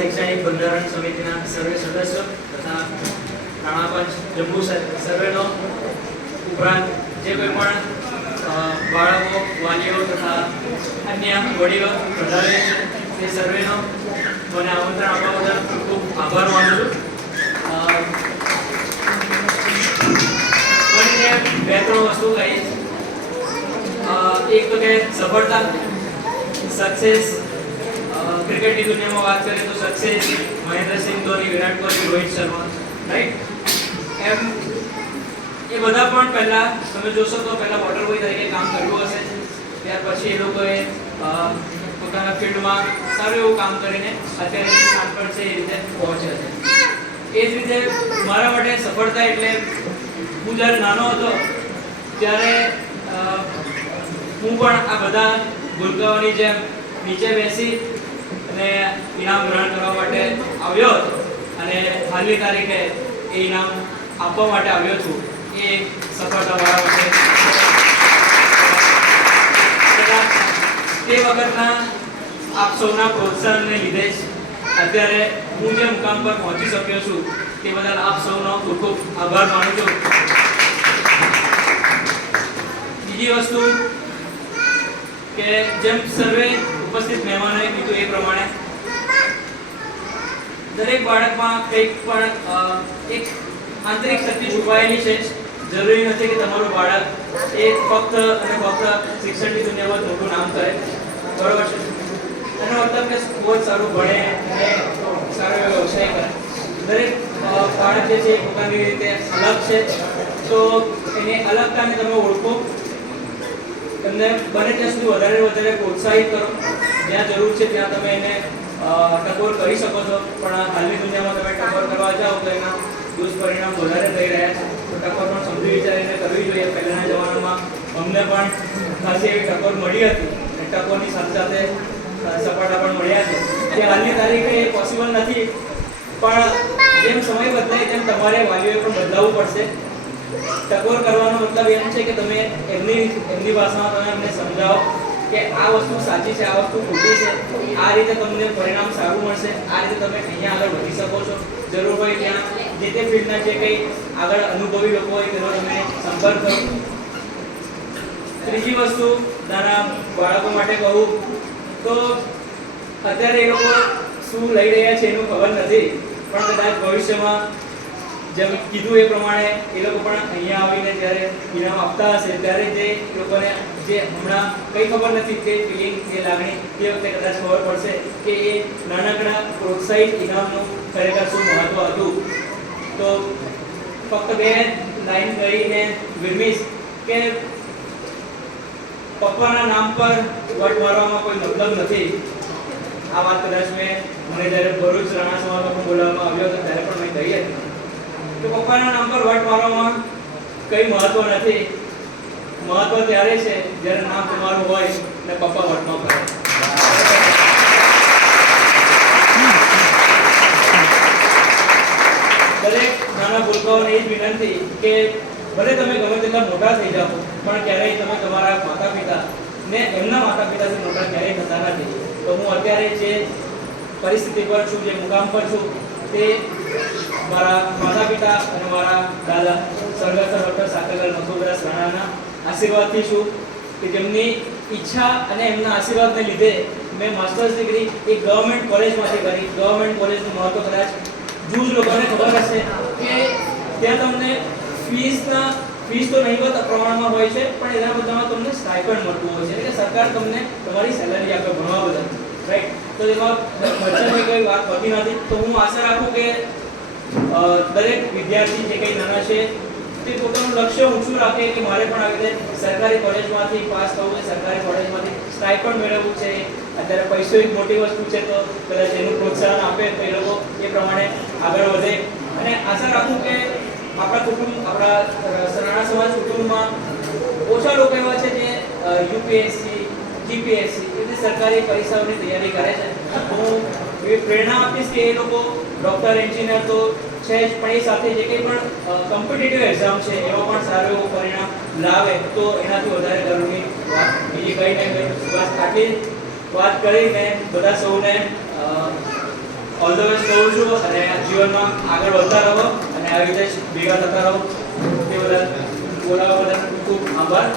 શૈક્ષણિક બંધારણ સમિતિના સર્વે સદસ્યો તથા રાણાપંચ સર- સર્વેનો ઉપરાંત જે કોઈ પણ બાળકો, વાલીઓ તથા અન્ય વડીલો વધારે છે, તે સર્વેનો મને આમંત્રણ આપવા બદલ ખૂબ ખૂબ આભાર માનું છું. બે ત્રણ વસ્તુ કહીશ. એક તો કે સફળતા સક્સેસ ક્રિકેટની દુનિયામાં વાત કરીએ તો સક્સેસ મહેન્દ્રસિંહ ધોની, વિરાટ કોહલી, રોહિત શર્મા રાઈટ એમ એ બધા પણ પહેલા, તમે જોશો તો પહેલા વોટર બોય તરીકે કામ કર્યું હશે. ત્યાર પછી એ લોકોએ પોતાના ફિલ્ડમાં સારું એવું કામ કરીને અત્યારે સ્થાન પર છે એ રીતે પહોંચ્યા છે. એ જ રીતે મારા માટે સફળતા એટલે હું જ્યારે નાનો હતો, ત્યારે હું પણ આ બધા ભૂલકાઓની જેમ નીચે બેસી અને ઇનામ ગ્રહણ કરવા માટે આવ્યો અને હાલની તારીખે એ ઇનામ આપવા માટે આવ્યો છું. એ સફળતા મારા માટે તે વખતના આપ સૌના પ્રોત્સાહનને લીધે અત્યારે હું જે મુકામ પર પહોંચી શક્યો છું, તે બદલ આપ સૌનો ખૂબ ખૂબ આભાર માનું છું. બીજી વસ્તુ કે જેમ સર્વે ઉપસ્થિત મહેમાનોએ કીધું એ પ્રમાણે. દરેક બાળકમાં કંઈક પણ એક આંતરિક શક્તિ છુપાયેલી છે. જરૂરી નથી કે તમારું બાળક એ ફક્ત અને ફક્ત શિક્ષણની દુનિયામાં મોટું નામ કરે. બરોબર છે? એનો મતલબ કે બહુ જ સારું ભણે અને સારો એવો વ્યવસાય કરે. દરેક બાળક જે છે પોતાની રીતે અલગ છે. તો એની અલગતાને તમે ઓળખો. તમને બને ત્યાં સુધી વધારે વધારે પ્રોત્સાહિત કરો. જ્યાં જરૂર છે ત્યાં તમે એને ટકોર કરી શકો છો. પણ હાલની દુનિયામાં તમે ટકોર કરવા જાઓ તો એના દુષ્પરિણામ વધારે થઈ રહ્યા છે. તો ટકોર પણ સમજી વિચારીને કરવી જોઈએ. પહેલાના જમાનામાં અમને પણ ખાસી એવી ટકોર મળી હતી ટકોરની સાથે સાથે સપાટા પણ મળ્યા છે. જે હાલની તારીખે એ પોસિબલ નથી, પણ જેમ સમય બદલાય તેમ તમારે વાલીઓએ પણ બદલાવવું પડશે. ટકોર કરવાનો મતલબ એમ છે કે તમે એમની એમની ભાષામાં તમે એમને સમજાવો. કે આ વસ્તુ સાચી છે, આ વસ્તુ ખોટી છે, આ રીતે તમને પરિણામ સારું મળશે, આ રીતે તમે અહીંયા આગળ વધી શકો છો. જરૂર હોય ત્યાં જે તે ફિલ્ડના જે કંઈ આગળ અનુભવી લોકો હોય તેનો તમે સંપર્ક કરો. ત્રીજી વસ્તુ નાના બાળકો માટે કહું, તો અત્યારે એ લોકો શું લઈ રહ્યા છે એનું ખબર નથી, પણ કદાચ ભવિષ્યમાં જેમ કીધું એ પ્રમાણે એ લોકો પણ અહીંયા આવીને જ્યારે ઇનામ આપતા હશે, ત્યારે જે લોકોને જે હમણાં કંઈ ખબર નથી તે ફિલિંગ જે લાગણી તે વખતે કદાચ ખબર પડશે કે એ નાનકડા પ્રોત્સાહિત ઇનામનું ખરેખર શું મહત્વ હતું. તો ફક્ત બે લાઈન કહીને વિરમીશ કે પપ્પાના નામ પર વટ મારવામાં કોઈ મતલબ નથી. આ વાત કદાચ મેં મને જ્યારે ભરૂચ રાણા સમાજમાં બોલાવવામાં આવ્યો હતો, ત્યારે પણ મેં કહી હતી. કે પપ્પાના નામ પર વટ મારવામાં કઈ મહત્વ નથી. મહત્વ ત્યારે છે જ્યારે નામ તમારું હોય અને પપ્પા વટ ન કરે. દરેક નાના ભૂલકાઓને એ જ વિનંતી કે ભલે તમે ગમે તેટલા મોટા થઈ જાઓ, પણ ક્યારેય તમે તમારા માતા પિતા ને એમના માતા પિતાથી મોટા ક્યારેય થતા નથી. તો હું અત્યારે જે પરિસ્થિતિ પર છું, જે મુકામ પર છું, તે મારા માતા પિતા અને મારા દાદા સ્વર્ગસ્થ ડૉક્ટર સાકરલાલ મથુરદાસ રાણાના આશીર્વાદથી છું કે જેમની ઈચ્છા અને એમના આશીર્વાદને લીધે મેં માસ્ટર્સ ડિગ્રી એ ગવર્મેન્ટ કોલેજમાંથી કરી. ગવર્મેન્ટ કોલેજનું મહત્વ કદાચ જૂજ લોકોને ખબર હશે કે ત્યાં તમને ફીસના, ફીસ તો નહીવત પ્રમાણમાં હોય છે, પણ એના બધામાં તમને સ્ટાઇપન્ડ મળતું હોય છે. એટલે સરકાર તમને તમારી સેલરી આપે ભણવા બદલ રાઈટ તો એમાં મજા કોઈ વાત હોતી નથી. તો હું આશા રાખું કે દરેક વિદ્યાર્થી જે કંઈ નાના છે, તે પોતાનું લક્ષ્ય ઊંચું રાખે કે મારે પણ આવી રીતે સરકારી કોલેજમાંથી પાસ થવું છે, સરકારી કોલેજમાંથી સ્ટાઇપન્ડ મેળવવું છે, અત્યારે પૈસો એક મોટી વસ્તુ છે તો કદાચ એનું પ્રોત્સાહન આપે તો એ લોકો એ પ્રમાણે આગળ વધે. અને આશા રાખું કે આપણા કુટુંબ, આપણા નાના સમાજ કુટુંબમાં ઓછા લોકો એવા છે જે યુપીએસસી જીપીએસસી એ સરકારી પરીક્ષાઓની તૈયારી કરે છે. હું એવી પ્રેરણા આપીશ કે એ લોકો ડૉક્ટર એન્જિનિયર તો છે જ, પણ એ સાથે જે કંઈ પણ કોમ્પિટિટિવ એક્ઝામ છે, એમાં પણ સારું એવું પરિણામ લાવે, તો એનાથી વધારે ગર્વની વાત. બીજી કંઈ નહીં બસ આટલી વાત કરીને બધા સૌને ઓલ ધ બેસ્ટ કહું છું અને જીવનમાં આગળ વધતા રહો અને આવી રીતે ભેગા થતા રહો. તે બધા બોલાવવા બદલ ખૂબ આભાર.